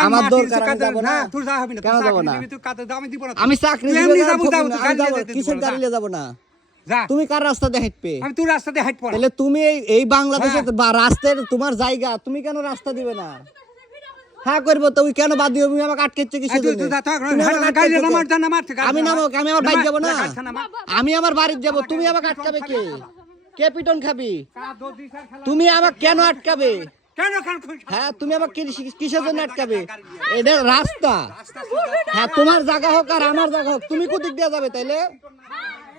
আমার দরকার আমি যাব না তোর যা হবে না কেন যাব না তুই কাতে দাও আমি দিব না আমি চাকরি দিব এমনি না যাবো, যাবো, আমি যাব গাড়ি কিসের গাড়ি নিয়ে যাব না যা তুমি কার রাস্তা দিয়ে হাঁটবে আমি তোর রাস্তা দিয়ে হাঁট পড়া তাহলে তুমি এই বাংলাদেশে রাস্তার তোমার জায়গা তুমি কেন রাস্তা দিবে না হ্যাঁ করবো তো ওই কেন বাদ দিও তুমি আমাকে আটকেছো কিসের জন্য তুমি আমাকে আটকেছো কেন? আমি নামো আমি আমার বাড়ি যাব না আমি আমার বাড়ি যাব তুমি আমাকে আটকাবে কে পিটন খাবি তুমি আমাকে কেন আটকাবে কেন কেন হ্যাঁ তুমি আমাকে কিসের জন্য আটকাবে এটা রাস্তা হ্যাঁ তোমার জায়গা হোক আর আমার জায়গা হোক তুমি কোদিক দিয়ে যাবে তাইলে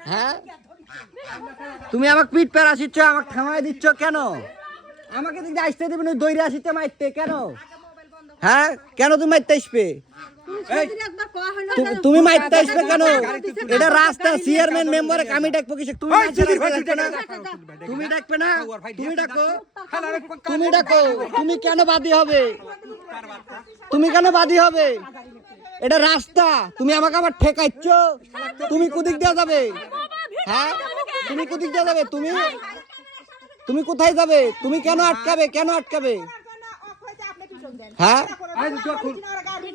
হ্যাঁ তুমি আমাকে পিট পের আসিচ্ছ আমাকে থামাই দিচ্ছ কেন আমাকে দিক দিয়ে আসতে দেবে না দৈরে আসিতে মারতে কেন হ্যাঁ কেন তুমি মারতে আসবে তুমি মারতে আসবে কেন এটা রাস্তা চেয়ারম্যান মেম্বারে আমি ডাকবো কিসে তুমি তুমি ডাকবে না তুমি ডাকো তুমি ডাকো তুমি কেন বাদী হবে তুমি কেন বাদী হবে এটা রাস্তা তুমি আমাকে আবার ঠেকাইছ তুমি কোদিক দিয়ে যাবে হ্যাঁ তুমি কোদিক দিয়ে যাবে তুমি কোথায় যাবে তুমি কেন আটকাবে হ্যাঁ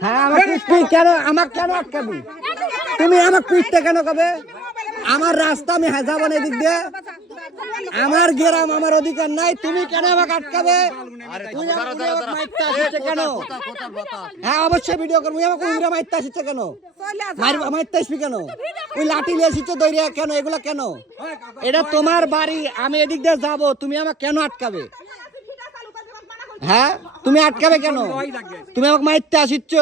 হ্যাঁ আমাকে কেন আমাকে কেন আটকাবি তুমি আমাকে পিঠতে কেন কবে আমার রাস্তা আমি যাবো না এদিক দিয়ে আমার গ্রাম আমার অধিকার নাই তুমি কেন আমাকে আটকাবে তুমি আমাকে মারতে আসছে কেন হ্যাঁ অবশ্যই ভিডিও করবো আমাকে উইরা মারতে আসছে কেন মারতে আসবি কেন ওই লাঠি নিয়ে আসছে দইরা কেন এগুলো কেন এটা তোমার বাড়ি আমি এদিক দিয়ে যাবো তুমি আমাকে কেন আটকাবে হ্যাঁ তুমি আটকাবে কেন তুমি আমাকে মারতে আসিচ্ছ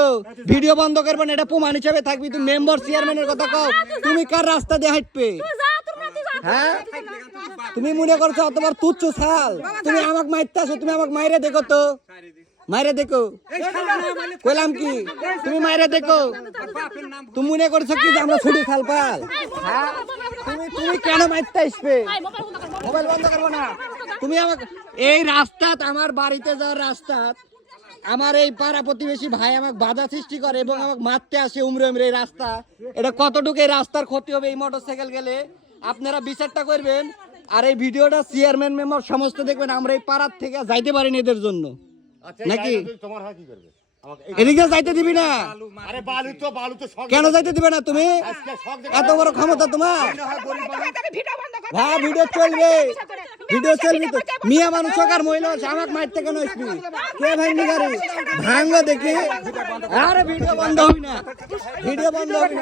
ভিডিও বন্ধ করবে না এটা প্রমাণ হিসাবে থাকবি তুমি মেম্বার চেয়ারম্যানের কথা কও তুমি কার রাস্তা দিয়ে হাঁটবে হ্যাঁ তুমি মনে করছো তোমার তুচ্ছ ছাল তুমি আমাকে মারতে আসো তুমি আমাকে মাইরে দেখো তো মাইরে দেখো কইলাম কি তুমি মাইরে দেখো তুমি মনে করছো কি যে আমরা ছুটি খাল পাল হ্যাঁ তুমি কেন মারতে আসবে মোবাইল বন্ধ করবো না তুমি আমাকে এই রাস্তা আমার বাড়িতে যাওয়ার রাস্তা আমার এই পাড়া প্রতিবেশী ভাই আমাকে বাধা সৃষ্টি করে এবং আমাকে মারতে আসে উমরে এই রাস্তা এটা কতটুকু এই রাস্তার ক্ষতি হবে এই মোটরসাইকেল গেলে আপনারা বিচারটা করবেন আর এই ভিডিওটা চেয়ারম্যান মেম্বার সমস্ত দেখবেন আমরা এই পাড়ার থেকে যাইতে পারিনি এদের জন্য নাকি তোমার হয় কি করবে এদিকে যাইতে দিবি না আরে বালু তো সব কেন যাইতে দিবে না তুমি এত বড় ক্ষমতা তোমার হ্যাঁ ভিডিও চলবে তো মিয়া মানুষ হোক আর মহিলা আমাকে মারতে কেন আসবি কে ভাঙবি গাড়ি ভাঙবো দেখি আরে ভিডিও বন্ধ হবি না